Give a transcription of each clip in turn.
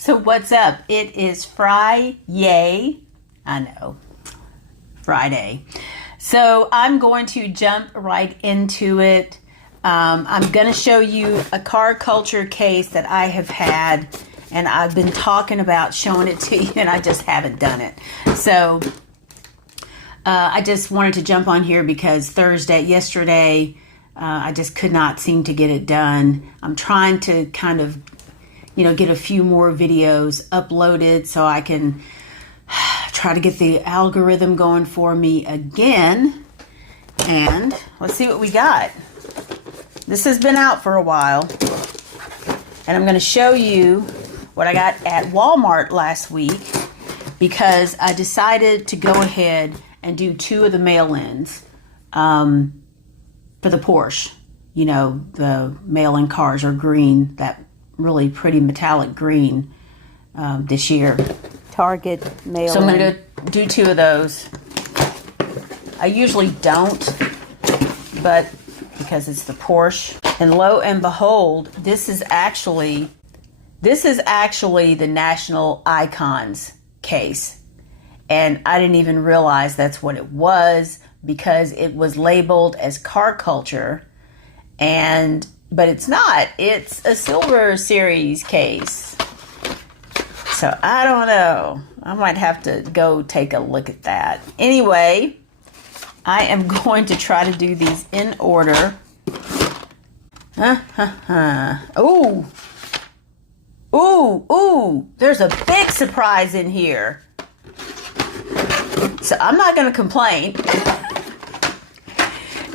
So what's up? It is Friday. I know, Friday. So I'm going to jump right into it. I'm going to show you a car culture case that I have had, and I've been talking about showing it to you, and I just haven't done it. So I just wanted to jump on here because yesterday, I just could not seem to get it done. I'm trying to kind of get a few more videos uploaded so I can try to get the algorithm going for me again. And let's see what we got. This has been out for a while. And I'm going to show you what I got at Walmart last week because I decided to go ahead and do two of the mail-ins for the Porsche. You know, the mail-in cars are green, that really pretty metallic green this year. Target mail-in. So I'm going to do two of those. I usually don't, but because it's the Porsche. And lo and behold, this is actually the National Icons case. And I didn't even realize that's what it was because it was labeled as car culture, but it's not. It's a Silver Series case. So I don't know. I might have to go take a look at that. Anyway, I am going to try to do these in order. Ooh, there's a big surprise in here. So I'm not going to complain.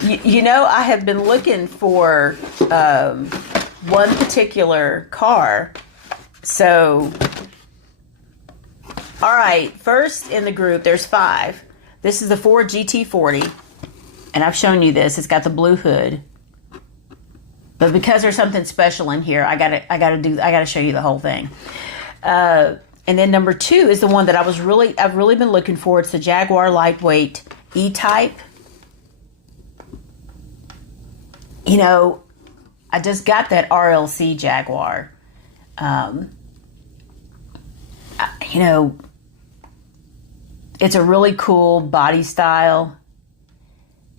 You know, I have been looking for one particular car. So, all right, first in the group, there's 5. This is the Ford GT40, and I've shown you this. It's got the blue hood. But because there's something special in here, I gotta show you the whole thing. And then number 2 is the one that I've really been looking for. It's the Jaguar Lightweight E-Type. You know, I just got that RLC Jaguar. It's a really cool body style.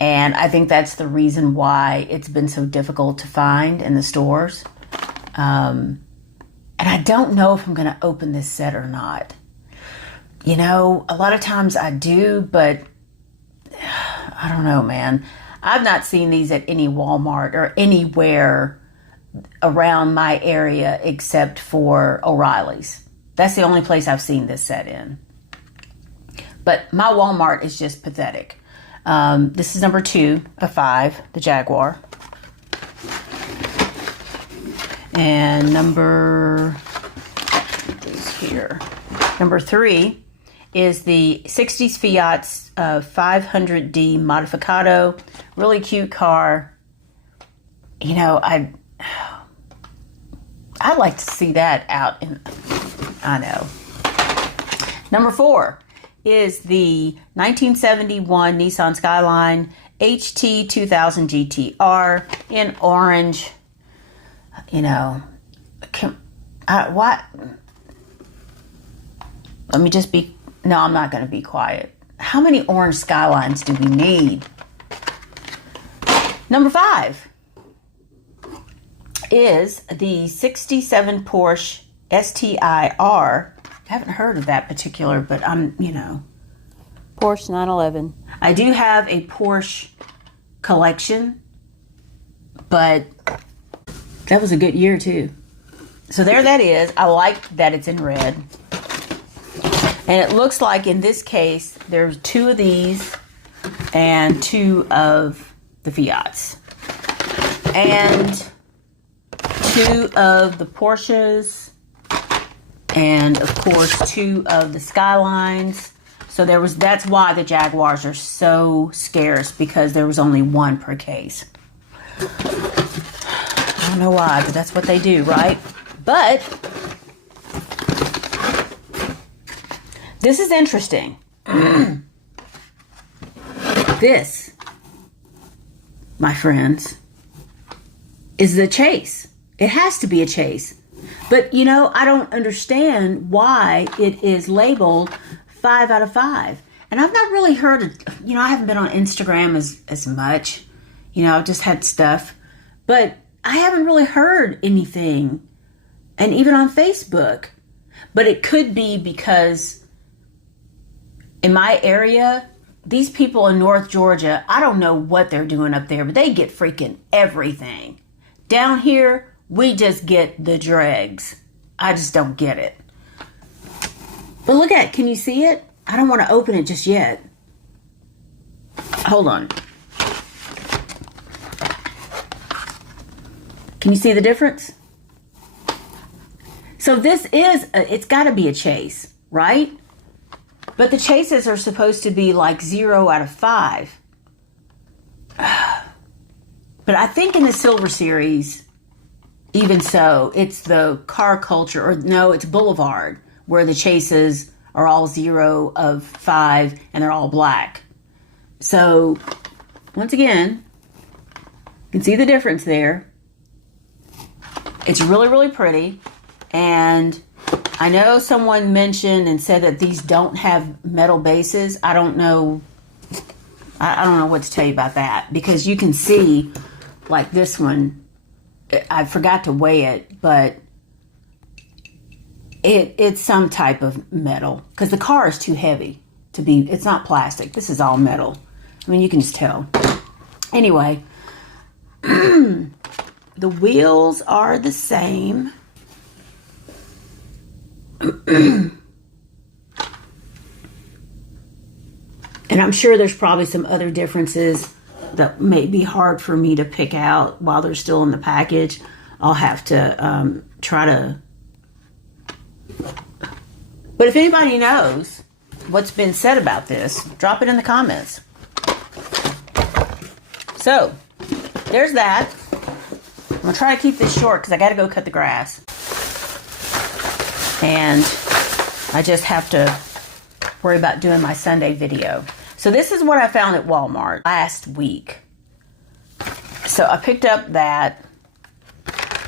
And I think that's the reason why it's been so difficult to find in the stores. And I don't know if I'm going to open this set or not. You know, a lot of times I do, but I don't know, man. I've not seen these at any Walmart or anywhere around my area except for O'Reilly's. That's the only place I've seen this set in. But my Walmart is just pathetic. This is number 2 of 5, the Jaguar. And number 3 is the 60s Fiat's 500D Modificato. Really cute car. You know, I'd like to see that out in, I know. Number 4 is the 1971 Nissan Skyline HT 2000 GTR in orange. You know, what? Let me just be, no, I'm not going to be quiet. How many orange Skylines do we need? Number 5 is the 67 Porsche STIR. I haven't heard of that particular, but Porsche 911. I do have a Porsche collection, but that was a good year too. So there that is. I like that it's in red. And it looks like in this case, there's 2 of these and 2 of the Fiats. And 2 of the Porsches. And of course, 2 of the Skylines. So that's why the Jaguars are so scarce, because there was only 1 per case. I don't know why, but that's what they do, right? But this is interesting. This, my friends, is the Chase. It has to be a Chase. But, you know, I don't understand why it is labeled 5 out of 5. And I've not really heard, you know, I haven't been on Instagram as much. You know, I've just had stuff. But I haven't really heard anything. And even on Facebook. But it could be because in my area, these people in North Georgia, I don't know what they're doing up there, but they get freaking everything. Down here, we just get the dregs. I just don't get it. But look at it. Can you see it? I don't want to open it just yet. Hold on. Can you see the difference? So this is, it's got to be a chase, right? But the chases are supposed to be like 0 out of 5. But I think in the Silver Series, even so, it's the car culture, or no, it's Boulevard, where the chases are all 0 of 5 and they're all black. So, once again, you can see the difference there. It's really, really pretty. And I know someone mentioned and said that these don't have metal bases. I don't know. I don't know what to tell you about that, because you can see, like this one, I forgot to weigh it, but it's some type of metal, because the car is too heavy to be. It's not plastic. This is all metal. I mean, you can just tell. Anyway, the wheels are the same. And I'm sure there's probably some other differences that may be hard for me to pick out while they're still in the package. I'll have to try to. But if anybody knows what's been said about this, drop it in the comments. So, there's that. I'm going to try to keep this short because I got to go cut the grass. And I just have to worry about doing my Sunday video. So this is what I found at Walmart last week. So I picked up that,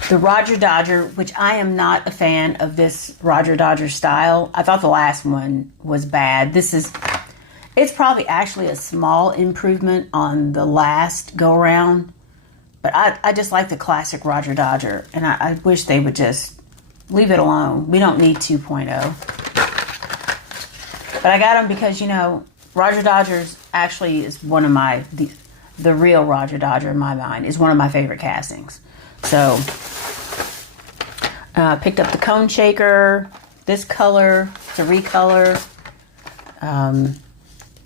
the Roger Dodger, which I am not a fan of this Roger Dodger style. I thought the last one was bad. It's probably actually a small improvement on the last go around. But I just like the classic Roger Dodger. And I wish they would just leave it alone. We don't need 2.0. But I got them because, you know, Roger Dodger's actually is one of my, the real Roger Dodger in my mind is one of my favorite castings. So, picked up the cone shaker, this color, it's a recolor.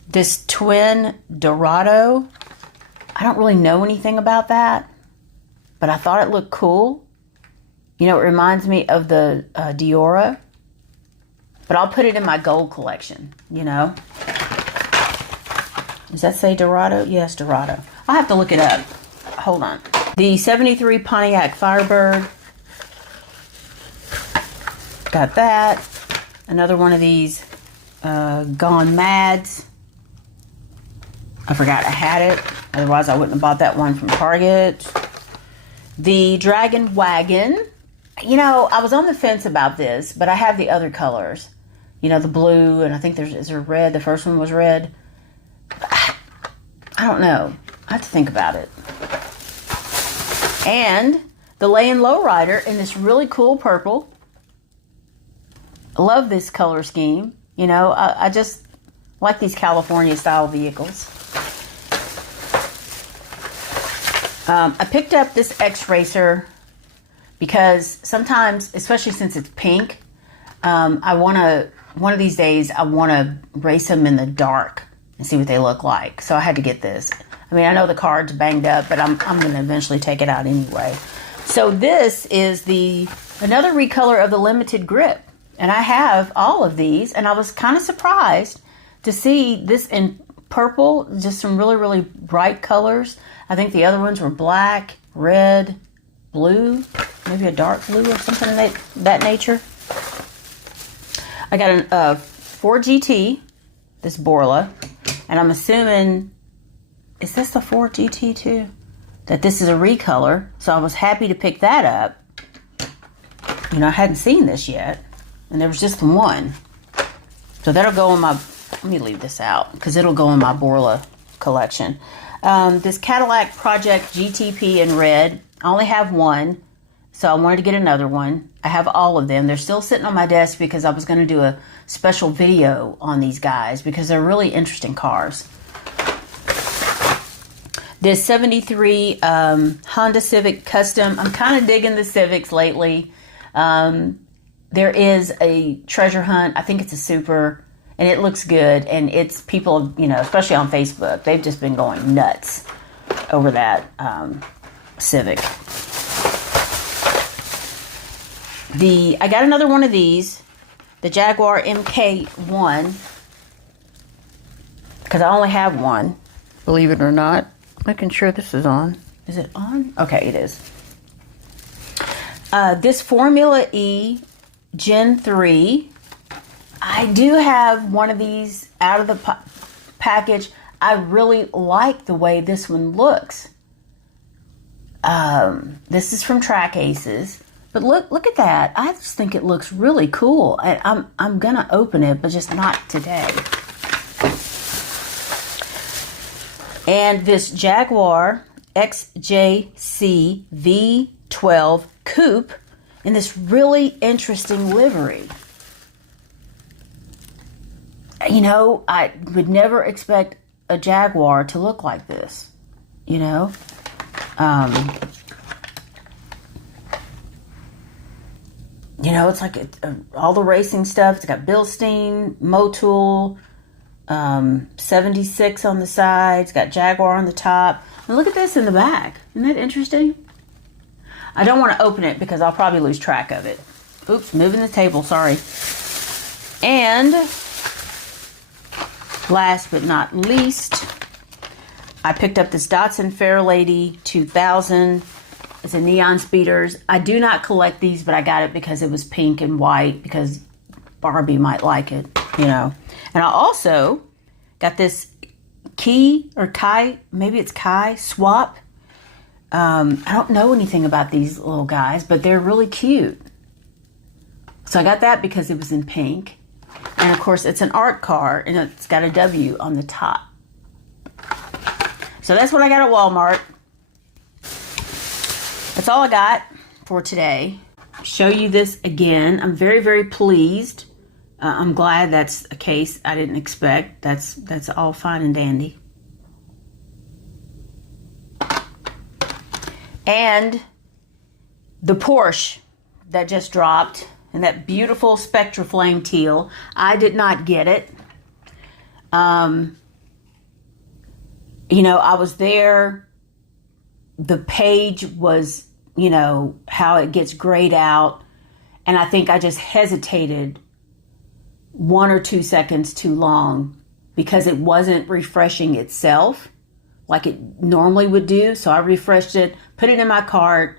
This twin Dorado, I don't really know anything about that, but I thought it looked cool. You know, it reminds me of the Diora, but I'll put it in my gold collection, you know. Does that say Dorado? Yes, Dorado. I'll have to look it up. Hold on. The 73 Pontiac Firebird. Got that. Another one of these Gone Mads. I forgot I had it. Otherwise, I wouldn't have bought that one from Target. The Dragon Wagon. You know, I was on the fence about this, but I have the other colors. You know, the blue, and I think is there red? The first one was red. I don't know. I have to think about it. And the Lay-In Lowrider in this really cool purple. I love this color scheme. You know, I just like these California style vehicles. I picked up this X-Racer because sometimes, especially since it's pink, I want to, one of these days, I want to race them in the dark and see what they look like. So I had to get this. I mean, I know the card's banged up, but I'm going to eventually take it out anyway. So this is another recolor of the Limited Grip. And I have all of these, and I was kind of surprised to see this in purple, just some really, really bright colors. I think the other ones were black, red, blue, maybe a dark blue or something of that nature. I got a Ford GT, this Borla, and I'm assuming, is this the Ford GT too? That this is a recolor, so I was happy to pick that up. you know, I hadn't seen this yet. And there was just the one. So that'll go in my, let me leave this out because it'll go in my Borla collection. This Cadillac Project GTP in red. I only have one, so I wanted to get another one. I have all of them. They're still sitting on my desk because I was going to do a special video on these guys because they're really interesting cars. This 73 Honda Civic Custom. I'm kind of digging the Civics lately. There is a treasure hunt. I think it's a super, and it looks good. And it's people, you know, especially on Facebook, they've just been going nuts over that Civic. I got another one of these, the Jaguar MK1, because I only have one, believe it or not. Making sure this is on. Is it on? Okay, it is. This Formula E Gen 3. I do have one of these out of the package. I really like the way this one looks. This is from Track Aces. But look at that. I just think it looks really cool. I'm going to open it, but just not today. And this Jaguar XJC V12 Coupe in this really interesting livery. You know, I would never expect a Jaguar to look like this, you know. You know, it's like all the racing stuff. It's got Bilstein, Motul, 76 on the side. It's got Jaguar on the top. And look at this in the back. Isn't that interesting? I don't want to open it because I'll probably lose track of it. Oops, moving the table, sorry. And last but not least, I picked up this Datsun Fairlady 2000. It's a Neon Speeders. I do not collect these, but I got it because it was pink and white because Barbie might like it, you know. And I also got this Kai, maybe it's Kai Swap. I don't know anything about these little guys, but they're really cute. So I got that because it was in pink. And of course, it's an art car, and it's got a W on the top. So that's what I got at Walmart. That's all I got for today. Show you this again. I'm very, very pleased. I'm glad that's a case I didn't expect. That's all fine and dandy. And the Porsche that just dropped, and that beautiful Spectra Flame teal. I did not get it. You know, I was there. The page was, you know, how it gets grayed out. And I think I just hesitated 1 or 2 seconds too long because it wasn't refreshing itself like it normally would do. So I refreshed it, put it in my cart,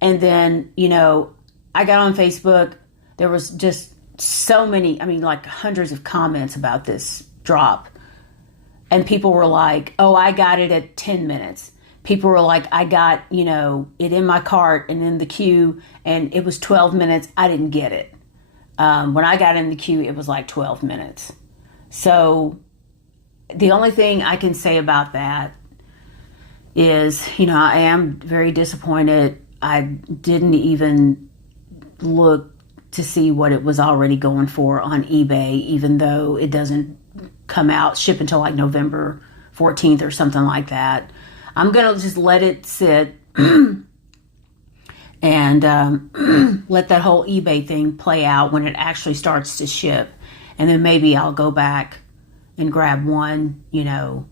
and then, you know, I got on Facebook. There was just so many, I mean, like hundreds of comments about this drop. And people were like, oh, I got it at 10 minutes. People were like, I got, you know, it in my cart and in the queue, and it was 12 minutes. I didn't get it. When I got in the queue, it was like 12 minutes. So the only thing I can say about that is, you know, I am very disappointed. I didn't even look to see what it was already going for on eBay, even though it doesn't ship until like November 14th or something like that. I'm going to just let it sit and let that whole eBay thing play out when it actually starts to ship. And then maybe I'll go back and grab one, you know,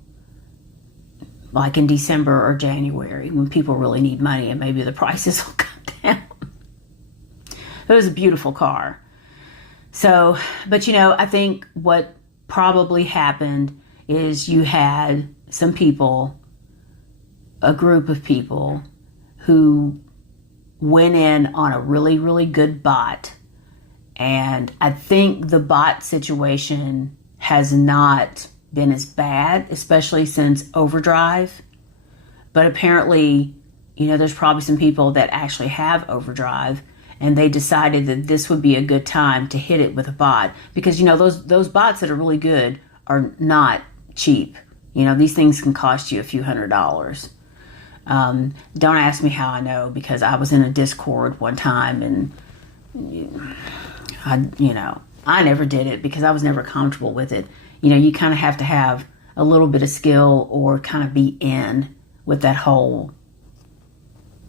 like in December or January when people really need money and maybe the prices will come down. It was a beautiful car. So, but you know, I think what probably happened is you had some people, a group of people who went in on a really, really good bot. And I think the bot situation has not been as bad, especially since Overdrive. But apparently, you know, there's probably some people that actually have Overdrive and they decided that this would be a good time to hit it with a bot, because those bots that are really good are not cheap. These things can cost you a few $100s. Don't ask me how I know, because I was in a Discord one time, and I never did it because I was never comfortable with it. You kind of have to have a little bit of skill or kind of be in with that whole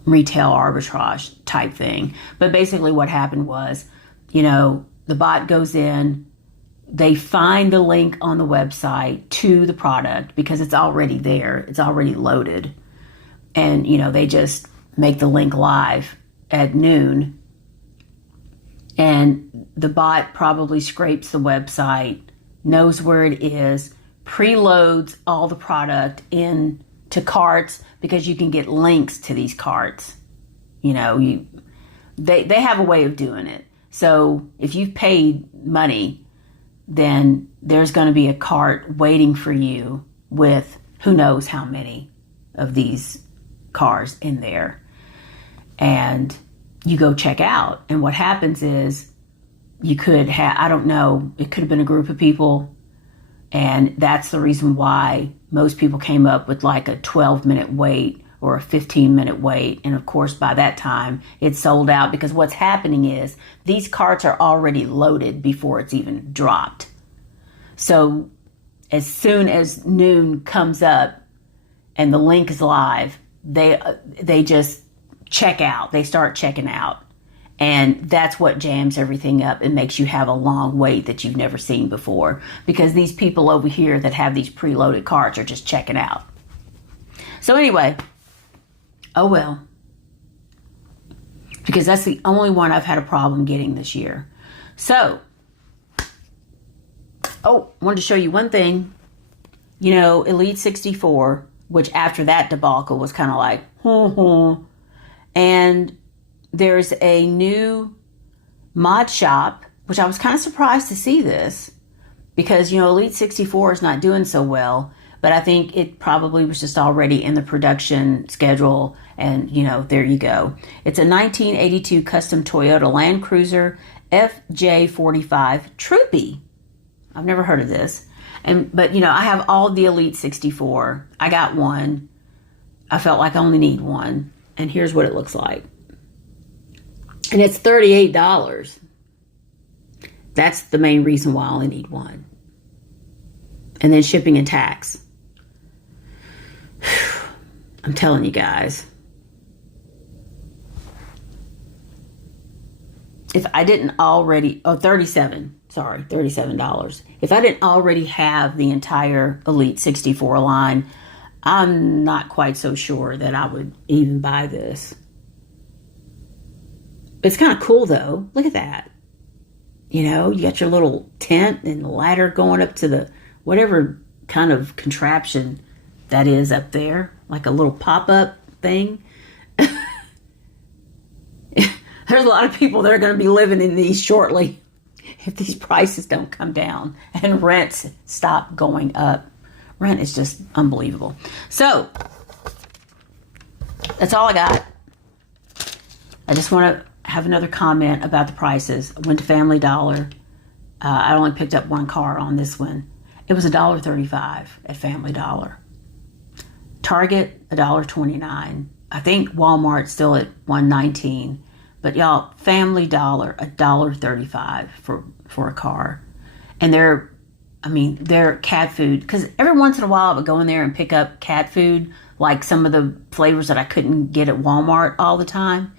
retail arbitrage type thing. But basically what happened was, the bot goes in, they find the link on the website to the product because it's already there, it's already loaded. And, they just make the link live at noon. And the bot probably scrapes the website, knows where it is, preloads all the product into carts, because you can get links to these carts. They have a way of doing it. So if you've paid money, then there's going to be a cart waiting for you with who knows how many of these cars in there. And you go check out. And what happens is you could have, I don't know, it could have been a group of people. And that's the reason why most people came up with like a 12-minute wait or a 15-minute wait. And of course, by that time, it's sold out, because what's happening is these carts are already loaded before it's even dropped. So as soon as noon comes up and the link is live, they just check out. They start checking out. And that's what jams everything up and makes you have a long wait that you've never seen before, because these people over here that have these preloaded carts are just checking out. So anyway, oh well. Because that's the only one I've had a problem getting this year. So, wanted to show you one thing. Elite 64, which after that debacle was kind of like, and there's a new mod shop, which I was kind of surprised to see this, because, Elite 64 is not doing so well, but I think it probably was just already in the production schedule, and, there you go. It's a 1982 custom Toyota Land Cruiser FJ45 Troopy. I've never heard of this. But I have all the Elite 64. I got one. I felt like I only need one. And here's what it looks like. And it's $38. That's the main reason why I only need one. And then shipping and tax. I'm telling you guys. If I didn't already, $37. If I didn't already have the entire Elite 64 line, I'm not quite so sure that I would even buy this. It's kind of cool though. Look at that. You got your little tent and ladder going up to the whatever kind of contraption that is up there, like a little pop-up thing. There's a lot of people that are going to be living in these shortly if these prices don't come down and rents stop going up. Rent is just unbelievable. So, that's all I got. I just want to have another comment about the prices. I went to Family Dollar. I only picked up one car on this one. It was $1.35 at Family Dollar. Target, $1.29. I think Walmart's still at $1.19. But y'all, Family Dollar, $1.35 for a car. And they're cat food. Because every once in a while I would go in there and pick up cat food, like some of the flavors that I couldn't get at Walmart all the time.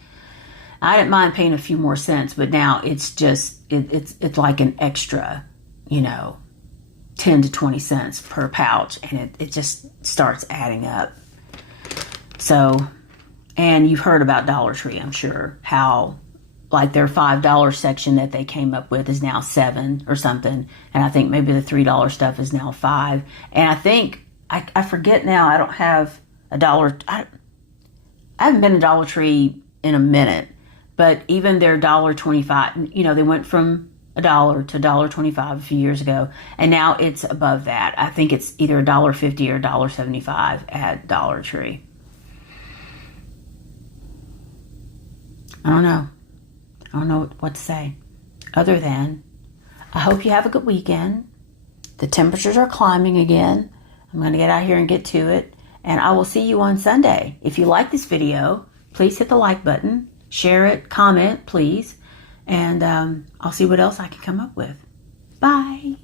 I didn't mind paying a few more cents, but now it's just, it's like an extra, 10 to 20 cents per pouch. And it just starts adding up. So, and you've heard about Dollar Tree, I'm sure, how like their $5 section that they came up with is now $7 or something. And I think maybe the $3 stuff is now $5. And I think, I forget now, I don't have a dollar. I haven't been to Dollar Tree in a minute, but even their $1.25, they went from $1 to $1.25 a few years ago, and now it's above that. I think it's either $1.50 or $1.75 at Dollar Tree. I don't know. I don't know what to say other than I hope you have a good weekend. The temperatures are climbing again. I'm going to get out here and get to it. And I will see you on Sunday. If you like this video, please hit the like button. Share it. Comment, please. And I'll see what else I can come up with. Bye.